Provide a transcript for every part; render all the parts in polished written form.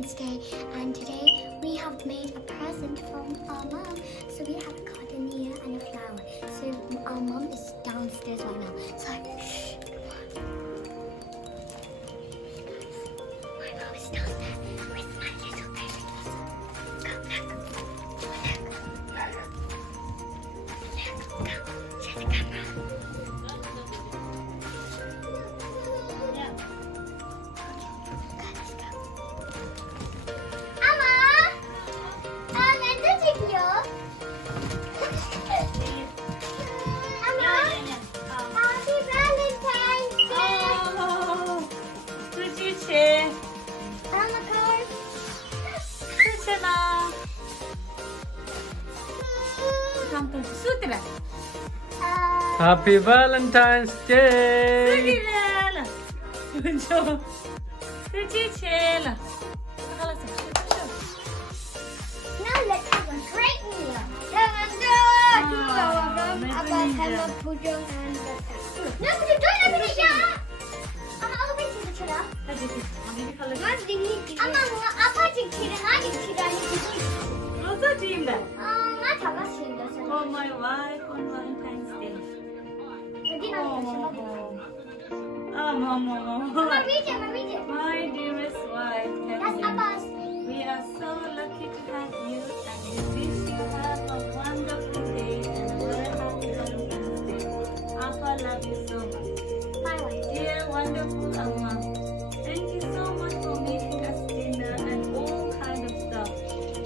Valentine's Day, and today we have made a present from our mum. So we have a gardenia and a flower. So our mum is downstairs right now. So shh, my mum is down there with my little baby. Go, look. Go, show the camera. Happy Valentine's Day! Now let's have a great meal. Abang Pema, Pujung and Lotsa. No, Pujung, don't open it yet. Open it to the children. Apa dikira? Oh, my wife on Valentine's Day. Mama, read it. My dearest wife, That's Abba's. we are so lucky to have you, and we wish you have a wonderful day and a very happy Valentine's Day. Appa love you so much. My wife. Dear wonderful Amma, thank you so much for making us dinner and all kind of stuff.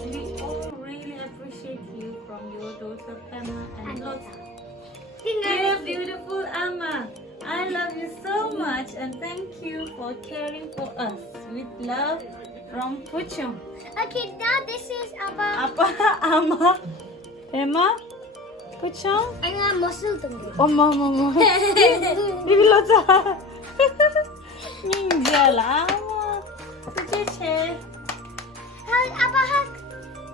We all really appreciate you from your daughter Pema and Lotsa. Dear beautiful Amma, I love you so much and thank you for caring for us. With love from Puchung. Okay, Dad, this is Abba. Apa Amma? Pema? Puchung? I'm muscle tumbo. Oma. Bibi Lotsa. Ninja lah Amma. Suci. Abba hug.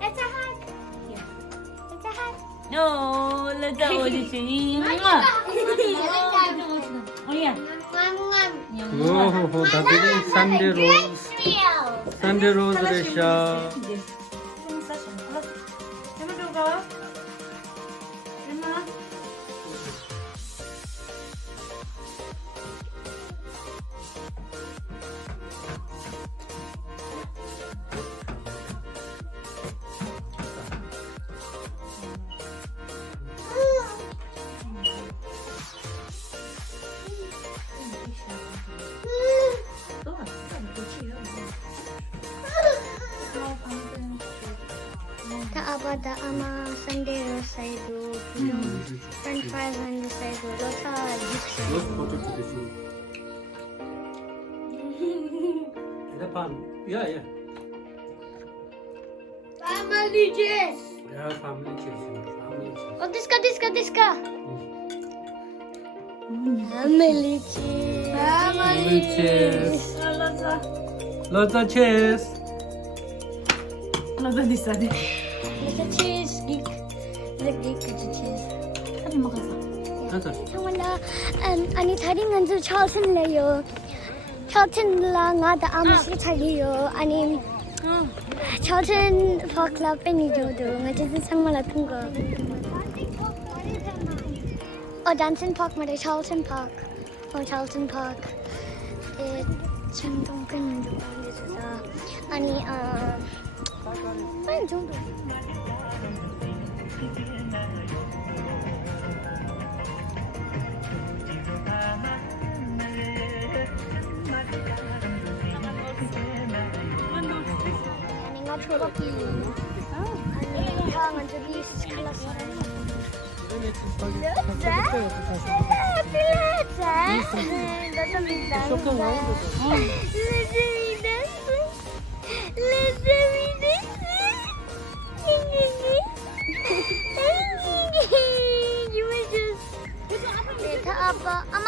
Let's a hug. Yeah. Let's a hug. Oh, Lotsa di sini. Oh yeah. Oh, Daddy Sunday Rose. Sunday Rose Resha. Abba da ama Sunday Rose saidu. French fries on the saidu. Lotsa yuk saidu. Rose potato this one. The palm. Yeah. Family cheese. Yeah, family cheese. Oh, this ka. Family cheese. Family cheese. Lotsa cheese. Lotsa di sana. Lotsa cheese. Geek cheese. Tapi makan sa. That's 정말라 아니 다른 건도 찰튼래요. 찰튼라 나다 아무스 살리요. 아니 찰튼 파크라 빼니죠도 나도 정말 같은 거. 댄슨 파크 말에 찰튼 파크. 찰튼 파크. 정동 근도 있어서 아니 한 정도. 아니가 초록이 아니 향은 저기 스칼라스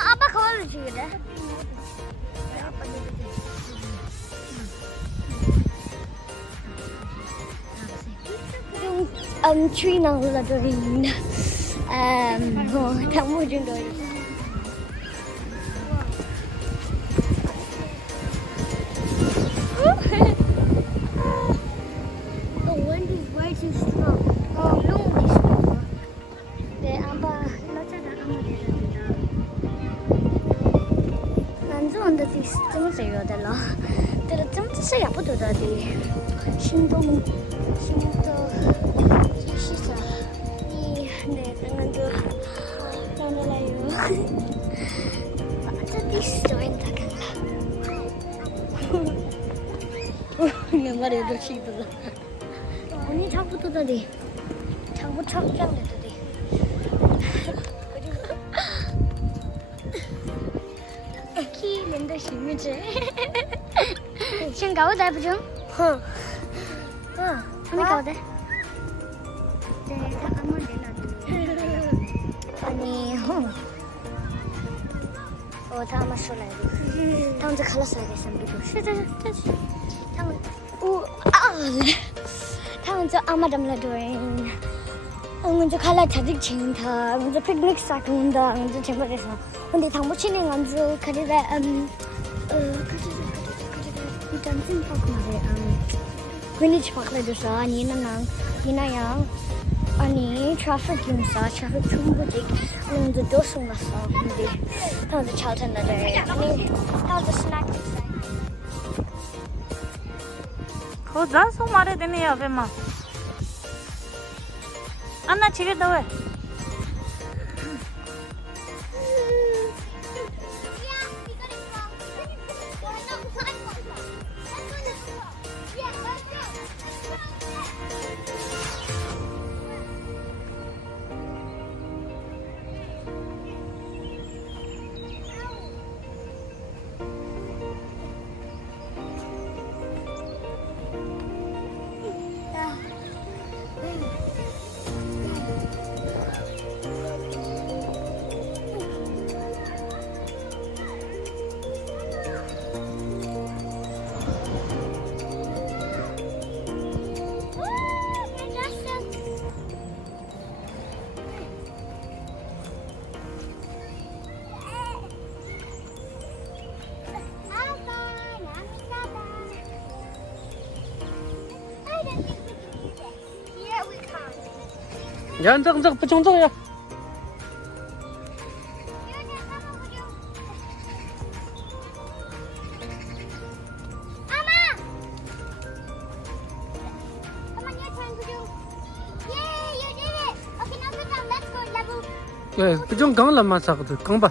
아빠 거울을 주게 tree nào là rồi thằng mua trường rồi 对了，怎么这是也不多的心动继续着，你那个让他来哟，这第10位咋看了？你把这都气死了。你差不多的，差不多这样的。人的行不子，想搞的不中？还没搞的。对，他阿妈在那里。你他阿妈说来的，他们这看了啥个生不中？是的，他们他们这阿妈他们来对。먼저 칼라 자직 친다. 먼저 피크닉 사건다. 먼저 제발해서. 근데 당부치는 먼저 가리다 일단 생각 말해. 그니치 박래도서 아니는 이나양 아니 트래픽 용사 트래픽 충분히 먼저 도송 났어. 근데 먼저 잘 텐데. 아니 먼저 스낵 거자 소 말해 되네요, 배마. Anna, chicken daw 야, 저不中呀。 예, 그좀 강을 안 맞아, 그도 강 봐.